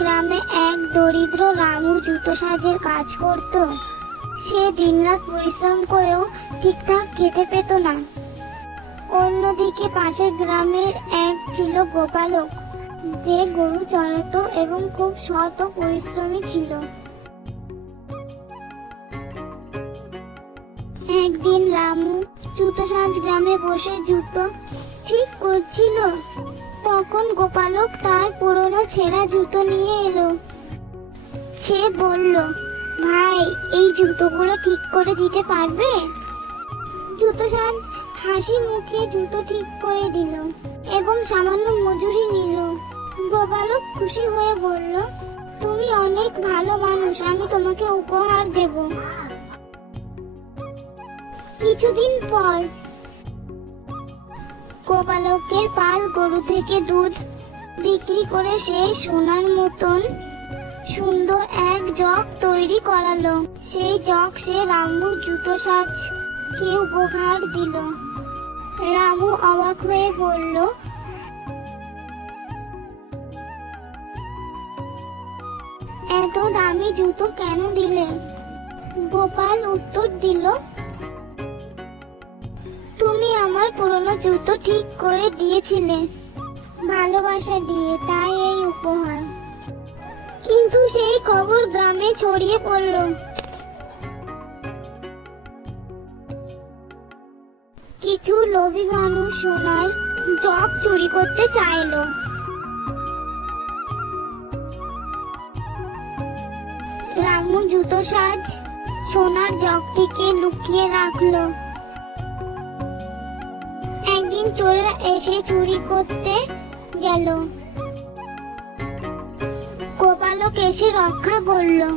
গ্রামে এক দরিদ্র রামু জুতো সাজের কাজ করত। সে দিনরাত পরিশ্রম করেও ঠিকঠাক খেতে পেত না। অন্যদিকে পাশের গ্রামের এক ছিল গোপালক, যে গরু চড়াতো এবং খুব সৎ ও পরিশ্রমী ছিল। একদিন রামু জুতো সাজ গ্রামে বসে জুতো ঠিক করছিল। তখন গোপালক তার পুরনো ছেঁড়া জুতো নিয়ে এলো। সে বলল, ভাই, এই জুতোগুলো ঠিক করে দিতে পারবে? জুতো সাজ হাসি মুখে জুতো ঠিক করে দিল এবং সামান্য মজুরি নিল। গোপালক খুশি হয়ে বলল, তুমি অনেক ভালো মানুষ, আমি তোমাকে উপহার দেব। কিছুদিন পর গোপালকের পাল গরু থেকে দুধ বিক্রি করে সে সোনার মতন সুন্দর এক জগ তৈরি করালো। সেই জগ সে রামুর জুতো সাজকে উপহার দিল। রামু অবাক হয়ে বলল, এত দামি জুতো কেন দিলে? গোপাল উত্তর দিল, তুমি আমার পুরনো জুতো ঠিক করে দিয়েছিলে ভালোবাসা দিয়ে, তাই এই উপহার। কিন্তু সেই খবর গ্রামে ছড়িয়ে পড়ল। কিছু লোভী মানুষ সোনার জগ চুরি করতে চাইলো। রামু জুতো সাজ সোনার জগটিকে লুকিয়ে রাখলো। একদিন চোরেরা এসে চুরি করতে গেল। গোপালক এসে রক্ষা করলো।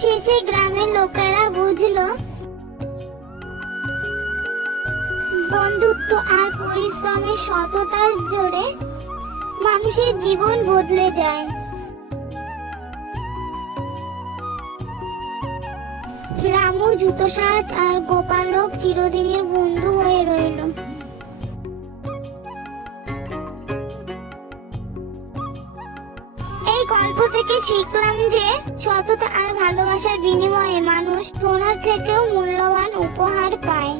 শেষে গ্রামের লোকেরা বুঝলো বন্ধুত্ব আর পরিশ্রমের সততার জোরে মানুষের জীবন বদলে যায়। রামু জুতো সাজ আর গোপালক চিরদিনের বন্ধু হয়ে রইল। এই গল্প থেকে শিখলাম যে সততা আর ভালোবাসার বিনিময়ে মানুষ সোনার থেকেও মূল্যবান উপহার পায়।